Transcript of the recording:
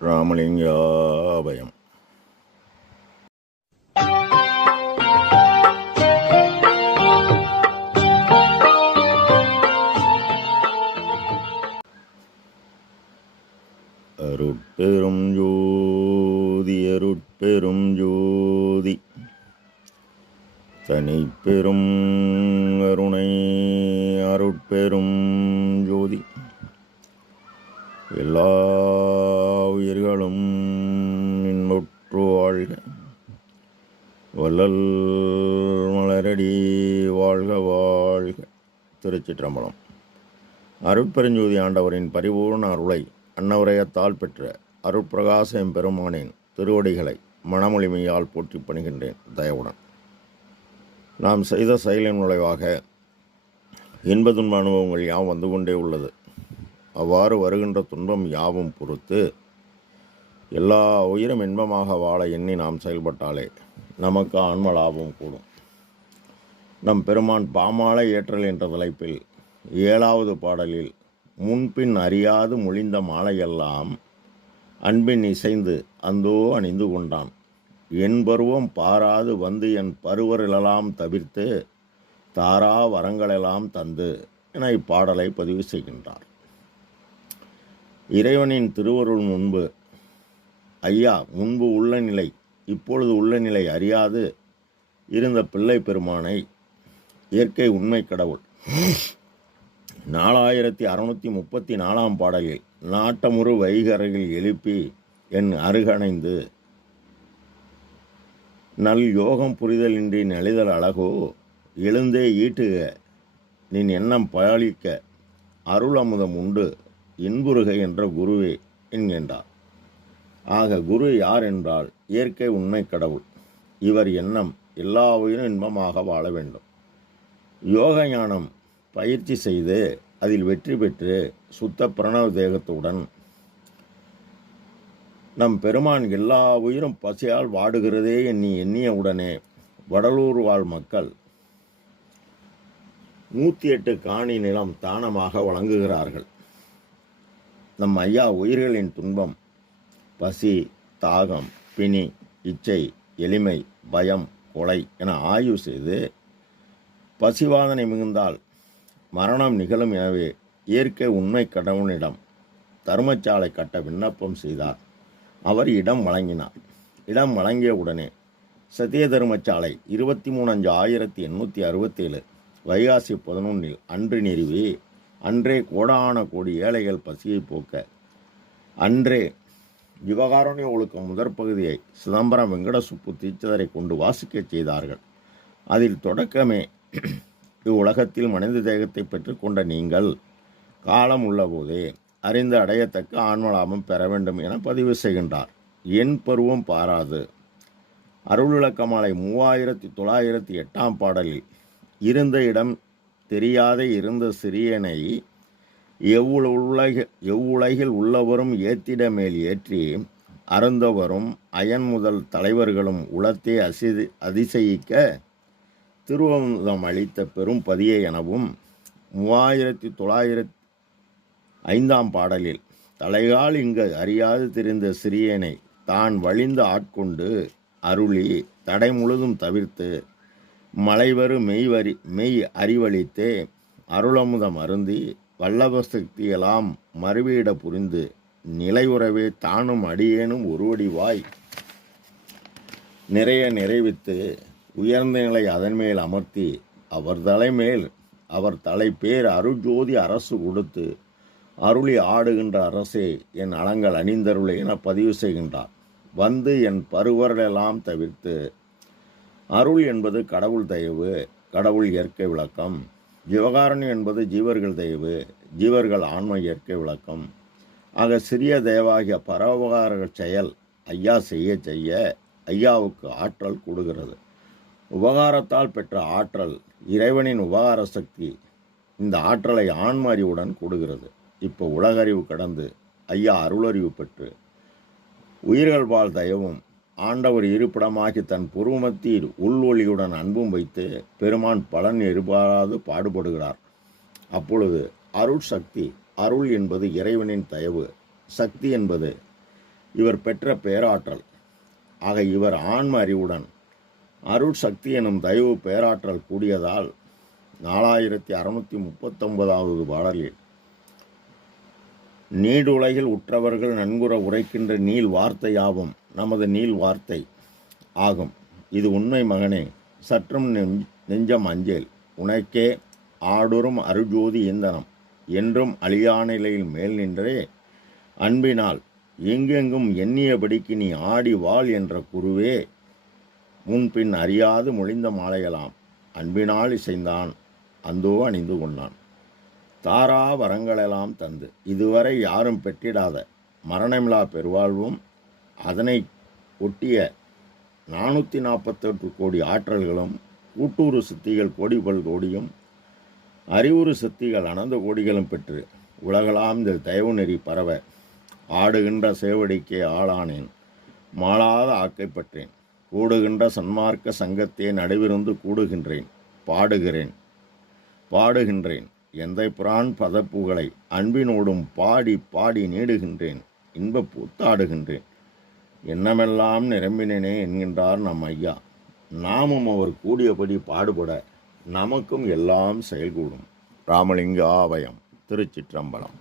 ராமலிங்காபயம். அருட்பெரும் ஜோதி அருட்பெரும் ஜோதி தனிப்பெரும் கருணை அருட்பெரும் ஜோதி எல்லா உயிர்களும் இன்புற்று வாழ்க, வள்ளல் மலரடி வாழ்க வாழ்க. திருச்சிற்றம்பலம். அருட்பெருஞ்சோதி ஆண்டவரின் பரிபூர்ண அருளை அன்னவரையத்தால் பெற்ற அருட்பிரகாச எம்பெருமானின் திருவடிகளை மனமொழிமையால் போற்றி பணிகின்றேன் தயவுடன். நாம் செய்த செயலின் விளைவாக இன்ப துன்ப அனுபவங்கள் யாவும் வந்து கொண்டே உள்ளது. அவ்வாறு வருகின்ற துன்பம் யாவும் பொறுத்து எல்லா உயிரும் இன்பமாக வாழ எண்ணி நாம் செயல்பட்டாலே நமக்கு ஆன்ம லாபம் கூடும். நம் பெருமான் பாமாலை ஏற்றல் என்ற தலைப்பில் 7வது பாடலில் முன்பின் அறியாது மொழிந்த மாலையெல்லாம் அன்பின் இசைந்து அந்தோ அணிந்து கொண்டான், என் பருவம் பாராது வந்து என் பருவரிலெல்லாம் தவிர்த்து தாரா வரங்களெல்லாம் தந்து என இப்பாடலை பதிவு செய்கின்றார். இறைவனின் திருவருள் முன்பு ஐயா முன்பு உள்ள நிலை இப்பொழுது உள்ள நிலை அறியாது இருந்த பிள்ளை பெருமானை இயற்கை உண்மை கடவுள் 4634 பாடலில் நாட்டமுறு வைகரையில் எழுப்பி என் அருகணைந்து நல் யோகம் புரிதலின்றி நெளிதல் அழகோ எழுந்தே ஈட்டுக நின் எண்ணம் பாலிக்க அருள் அமுதம் உண்டு இன்புறுக என்ற குருவே என்கின்றார். ஆக குரு யார் என்றால் இயற்கை உண்மை கடவுள். இவர் எண்ணம் எல்லா உயிரும் இன்பமாக வாழ வேண்டும். யோக ஞானம் பயிற்சி செய்து அதில் வெற்றி பெற்று சுத்த பிரணவ தேகத்துடன் நம் பெருமான் எல்லா உயிரும் பசியால் வாடுகிறதே எண்ணிய உடனே வடலூர் வாழ் மக்கள் 108 காணி நிலம் தானமாக வழங்குகிறார்கள். நம் ஐயா உயிர்களின் துன்பம் பசி, தாகம், பிணி, இச்சை, எளிமை, பயம், கொலை என ஆய்வு செய்து பசிவாதனை மிகுந்தால் மரணம் நிகழும் எனவே இயற்கை உண்மை கடவுளிடம் தர்மசாலை கட்ட விண்ணப்பம் செய்தார். அவர் இடம் வழங்கினார். இடம் வழங்கிய உடனே சத்திய தர்மசாலை 23/5/1867 வைகாசி 11 அன்று நிறுவி அன்றே கோடான கோடி ஏழைகள் பசியை போக்க அன்றே ஜீவகாருண்ய ஒழுக்கம் முதற் பகுதியை சிதம்பரம் வெங்கடசுப்பு தீட்சிதரை கொண்டு வாசிக்கச் செய்தார்கள். அதில் தொடக்கமே இவ்வுலகத்தில் மனித தேகத்தை பெற்றுக்கொண்ட நீங்கள் காலம் உள்ளபோதே அறிந்து அடையத்தக்க ஆன்மலாபம் பெற வேண்டும் என பதிவு செய்கின்றார். என் பருவம் பாராது அருள்விளக்கமாலை 3908 பாடலில் இருந்த இடம் தெரியாத இருந்த சிறியனை எவ்வுலகில் உள்ளவரும் ஏத்திட மேல் ஏற்றி அருந்தவரும் அயன் முதல் தலைவர்களும் உளத்தை அதிசயிக்க திருவமுதம் அளித்த பெரும் பதியை எனவும் 3905 பாடலில் தலைகால் இங்கு அறியாது தெரிந்த சிறியனை தான் வழிந்து ஆட்கொண்டு அருளி தடை முழுதும் தவிர்த்து மலைவரு மெய் அறிவளித்தே அருளமுதம் அருந்தி வல்லப சக்தியெல்லாம் மறுவீட புரிந்து நிலையுறவே தானும் அடியேனும் ஒருவடிவாய் நிறைய நிறைவித்து உயர்ந்த நிலை அதன்மேல் அமர்த்தி அவர் தலைப்பேர் அருஜோதி அரசு கொடுத்து அருளி ஆடுகின்ற அரசே என் அலங்கள் அணிந்தருளே என பதிவு செய்கின்றார். வந்து என் பருவரெல்லாம் தவிர்த்து அருள் என்பது கடவுள் தயவு, கடவுள் இயற்கை விளக்கம். ஜீவகாருண்யம் என்பது ஜீவர்கள் தயவு, ஜீவர்கள் ஆன்ம இயற்கை விளக்கம். ஆக சிறிய தயவாகிய பரோபகார செயல் ஐயா செய்ய ஐயாவுக்கு ஆற்றல் கூடுகிறது. உபகாரத்தால் பெற்ற ஆற்றல் இறைவனின் உபகார சக்தி இந்த ஆற்றலை ஆன்ம அறிவுடன் கூடுகிறது. இப்போ உலகறிவு கடந்து ஐயா அருளறிவு பெற்று உயிர்கள் வாழ் தயவும் ஆண்டவர் இருப்பிடமாகி தன் புருவமத்தில் உள்வொளியுடன் அன்பும் வைத்து பெருமான் பலன் எதிர்பாராது பாடுபடுகிறார். அப்பொழுது அருள் சக்தி, அருள் என்பது இறைவனின் தயவு, சக்தி என்பது இவர் பெற்ற பேராற்றல். ஆக இவர் ஆன்ம அறிவுடன் அருட்சக்தி எனும் தயவு பேராற்றல் கூடியதால் 4639வது பாடலில் நீடுலகில் உற்றவர்கள் நன்குற உரைக்கின்ற நீள் வார்த்தையாவும் நமது நீள் வார்த்தை ஆகும். இது உண்மை மகனே, சற்றும் நெஞ்சம் அஞ்சேல். உனக்கே ஆடுறும் அருஜோதி இந்தனம் என்றும் அழியா நிலையில் மேல் நின்றே அன்பினால் எங்கெங்கும் எண்ணியபடிக்கு நீ ஆடி வாழ் என்ற குருவே முன்பின் அறியாது மொழிந்த மாலையலாம் அன்பினால் இசைந்தான் அந்தோ அணிந்து கொண்டான். தாரா வரங்களெல்லாம் தந்து இதுவரை யாரும் பெற்றிடாத மரணமில்லா பெருவாழ்வும் அதனை ஒட்டிய 448 கோடி ஆற்றல்களும் கூட்டூறு சித்திகள் கோடிபல் கோடியும் அறிவுறு சித்திகள் அனந்த கோடிகளும் பெற்று உலகலாம் தயவு நெறி பரவ ஆடுகின்ற சேவடிக்கே ஆளானேன், மாளாத ஆக்கைப்பற்றேன். கூடுகின்ற சன்மார்க்க சங்கத்தே நடுவிருந்து கூடுகின்றேன், பாடுகின்றேன் எந்தை புரான் பதப்புகளை அன்பினோடும் பாடி பாடி நீடுகின்றேன், இன்ப பூத்தாடுகின்றேன். எண்ணமெல்லாம் நிரம்பினேனே என்கின்றார் நம் ஐயா. நாமும் அவர் கூடியபடி பாடுபட நமக்கும் எல்லாம் செயல்கூடும். ராமலிங்க ஆவயம், திருச்சிற்றம்பலம்.